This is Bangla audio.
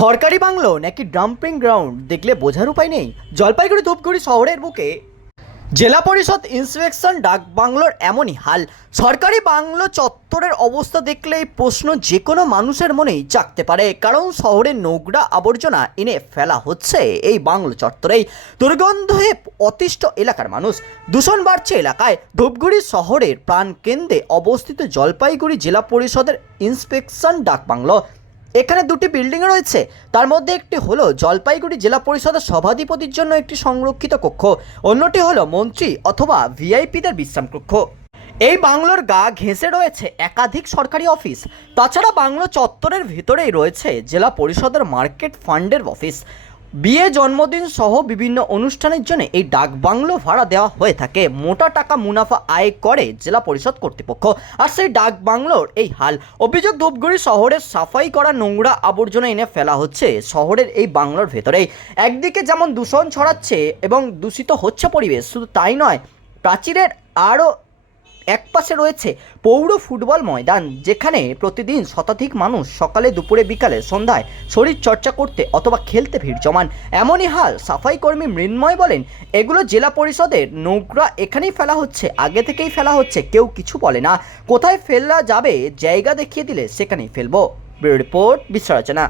সরকারি বাংলো নাকি ডাম্পিং গ্রাউন্ড দেখলে বোঝার উপায় নেই। জলপাইগুড়ি ধূপগুড়ি শহরের বুকে জেলা পরিষদ ইন্সপেকশন ডাক বাংলোর এমনই হাল। সরকারি বাংলো চত্বরের অবস্থা দেখলে এই প্রশ্ন যে কোনো মানুষের মনেই জাগতে পারে। কারণ শহরে নোংরা আবর্জনা এনে ফেলা হচ্ছে এই বাংলো চত্বরেই। দুর্গন্ধে অতিষ্ঠ এলাকার মানুষ। দূষণ বাড়ছে এলাকায়। ধূপগুড়ি শহরের প্রাণকেন্দ্রে অবস্থিত জলপাইগুড়ি জেলা পরিষদের ইন্সপেকশন ডাক বাংলো এখানে দুটি বিল্ডিং রয়েছে। তার মধ্যে একটি হলো জলপাইগুড়ি জেলা পরিষদের সভাধিপতির জন্য একটি সংরক্ষিত কক্ষ। অন্যটি হলো মন্ত্রী অথবা ভিআইপিদের বিশ্রাম কক্ষ। এই বাংলোর গা ঘেঁষে রয়েছে একাধিক সরকারি অফিস। তাছাড়া বাংলো চত্বরের ভিতরেই রয়েছে জেলা পরিষদের মার্কেট ফান্ডের অফিস। বিয়ে, জন্মদিন সহ বিভিন্ন অনুষ্ঠানের জন্য এই ডাক বাংলো ভাড়া দেওয়া হয়ে থাকে। মোটা টাকা মুনাফা আয় করে জেলা পরিষদ কর্তৃপক্ষ। আর সেই ডাক বাংলোর এই হাল। অভিযোগ, ধূপগুড়ি শহরের সাফাই করা নোংরা আবর্জনা এনে ফেলা হচ্ছে শহরের এই বাংলোর ভেতরেই। একদিকে যেমন দূষণ ছড়াচ্ছে এবং দূষিত হচ্ছে পরিবেশ, শুধু তাই নয়, প্রাচীরের আরও এক পাশে রয়েছে পৌর ফুটবল ময়দান, যেখানে প্রতিদিন শতাধিক মানুষ সকালে দুপুরে বিকালে সন্ধ্যায় শরীর চর্চা করতে অথবা খেলতে ভিড় জমান। এমনই হাল সাফাই কর্মী মৃন্ময় বলেন, এগুলো জেলা পরিষদের নোংরা এখানেই ফেলা হচ্ছে, আগে থেকেই ফেলা হচ্ছে, কেউ কিছু বলে না। কোথায় ফেলা যাবে, জায়গা দেখিয়ে দিলে সেখানেই ফেলব। রিপোর্ট বিশ্লেষণা